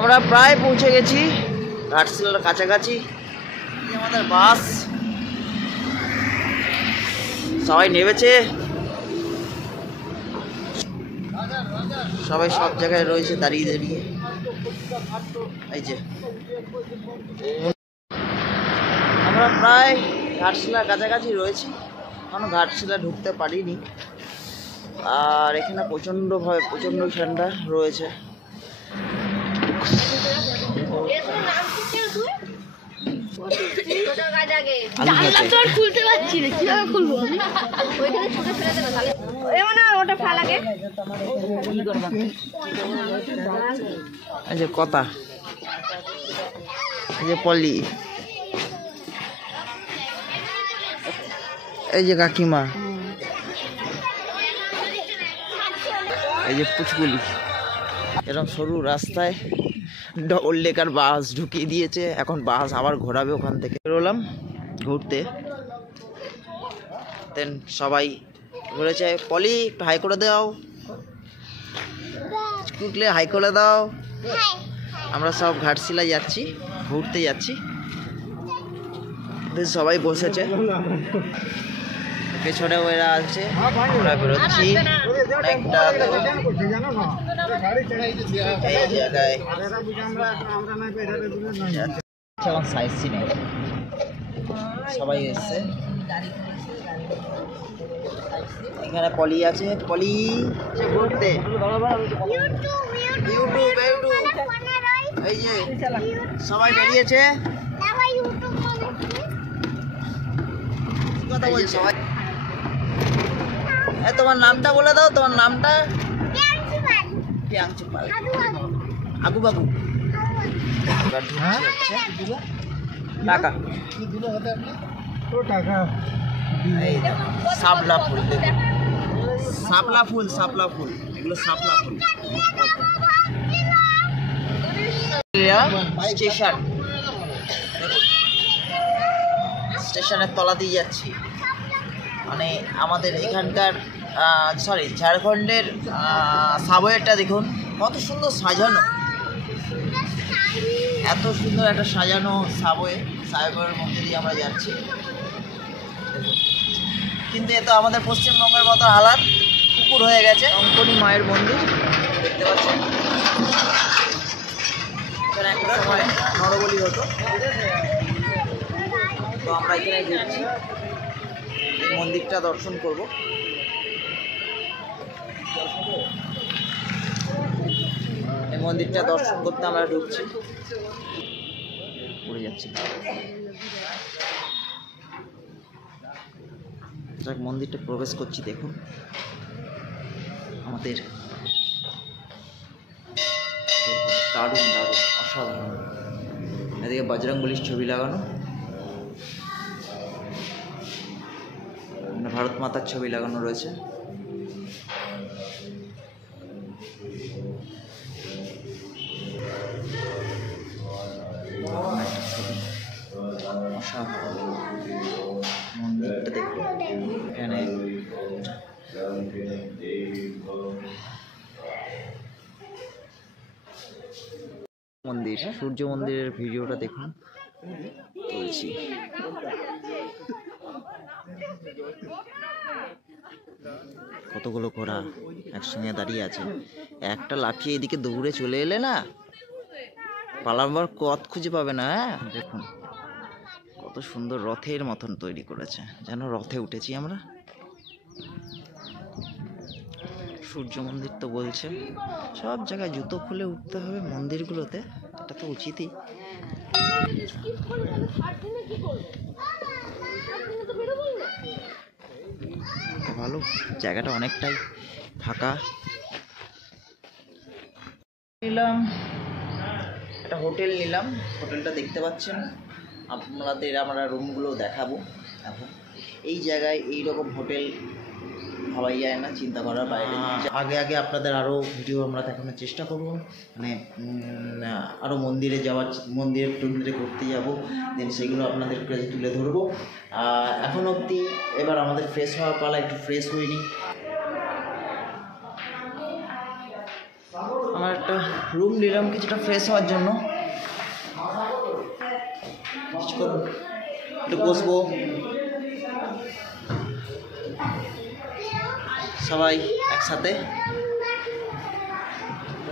আমরা প্রায় পৌঁছে গেছি ঘাটশিলার কাছাকাছি। আমাদের বাস সবাই নেমেছে, সবাই সব জায়গায় রয়েছে দাঁড়িয়ে দাঁড়িয়ে। এই যে আমরা প্রায় ঘাটশিলার কাছাকাছি রয়েছি, এখনো ঘাটশিলা ঢুকতে পারিনি। আর এখানে প্রচণ্ড ঠান্ডা রয়েছে। এই যে কথা, এই যে পলি, এই যে কাকিমা, এই যে পুচকুলি। এরকম সরু রাস্তায় ডবল ডেকার বাস ঢুকিয়ে দিয়েছে। এখন বাস আবার ঘোরাবে ওখান থেকে। বেরোলাম ঘুরতে, দেন সবাই ঘুরেছে। পলি একটু হাই করে দাও, টুকলে হাই করে দাও। আমরা সব ঘাটশিলা যাচ্ছি, ঘুরতে যাচ্ছি। সবাই বসেছে, পেছনে ওরা আছে, আমরা বেরোচ্ছি অনেকটা এই জায়গায়। এখন সাইজ সিনে সবাই এসছে। এখানে পলি আছে, পলি ঘুরতে। ইউটিউব এই যে সবাই বেরিয়েছে। কথা বলছি সবাই। তোমার নামটা বলে দাও, তোমার নামটা? আগু বাবু। টাকা শাপলা ফুল, শাপলা ফুল, শাপলা ফুল, এগুলো শাপলা ফুল। স্টেশন, স্টেশনের তলা দিয়ে যাচ্ছি। মানে আমাদের এখানকার ঝাড়খণ্ডের সাবওয়েটা দেখুন কত সুন্দর সাজানো, এত সুন্দর একটা সাজানো সাবওয়ের মধ্যে দিয়ে আমরা যাচ্ছি। কিন্তু এ তো আমাদের পশ্চিমবঙ্গের মতো হালাত, পুকুর হয়ে গেছে। অঙ্কনী মায়ের মন্দির দেখতে পাচ্ছেন, এখানে একটা সময় নরবলি হতো। তো আমরা এখানে ঘুরছি, এই মন্দিরটা দর্শন করব। এই মন্দিরটা দর্শন করতে আমরা ঢুকছি, পড়ে যাচ্ছি। মন্দিরটা প্রবেশ করছি, দেখুন আমাদের দারুণ দারুণ অসাধারণ। এদিকে বজরংবলীর ছবি লাগানো, ভারত মাতার ছবি লাগানো রয়েছে। মন্দিরটা দেখুন, এখানে মন্দির, সূর্য মন্দিরের ভিডিওটা দেখুন তুলছি। কতগুলো ঘোড়া একসঙ্গে দাঁড়িয়ে আছে। একটা লাফিয়ে এদিকে দৌড়ে চলে এলে না, পালাবার পথ খুঁজে পাবে না। দেখুন কত সুন্দর রথের মতন তৈরি করেছে, যেন রথে উঠেছি আমরা। সূর্য মন্দির তো বলছে সব জায়গায় জুতো খুলে উঠতে হবে মন্দিরগুলোতে, এটা তো উচিতই। ভালো জায়গাটা, অনেকটাই ফাঁকা। নিলাম একটা হোটেল, নিলাম হোটেলটা দেখতে পাচ্ছেন আপনাদের। আমরা রুমগুলো দেখাবো। এখন এই জায়গায় এইরকম হোটেল ভাবাই যায় না, চিন্তা করার বাইরে। আগে আগে আপনাদের আরও ভিডিও আমরা দেখানোর চেষ্টা করব, মানে আরও মন্দিরে যাওয়ার, মন্দিরের টন্দিরে করতে যাব, দেন সেগুলো আপনাদের কাছে তুলে ধরবো। এখন অবধি এবার আমাদের ফ্রেশ হওয়ার পালা, একটু ফ্রেশ হইনি। আমার একটা রুম নিলাম কিছুটা ফ্রেশ হওয়ার জন্য, একটু বসবো সবাই একসাথে।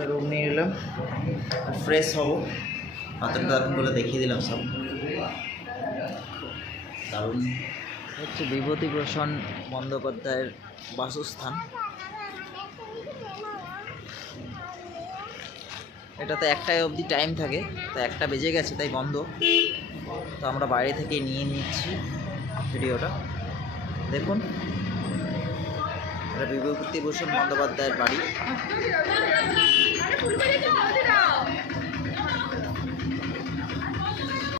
রুম নিয়ে নিলাম, ফ্রেশ হবো। বাথরুমটা দারুণ করে দেখিয়ে দিলাম সব, দারুণ। হচ্ছে বিভূতিভূষণ বন্দ্যোপাধ্যায়ের বাসস্থান। এটাতে 1টায় অবধি টাইম থাকে, তাই 1টা বেজে গেছে তাই বন্ধ। তো আমরা বাইরে থেকে নিয়ে নিচ্ছি ভিডিওটা, দেখুন। এটা বিভূতিভূষণ বন্দ্যোপাধ্যায়ের বাড়ি।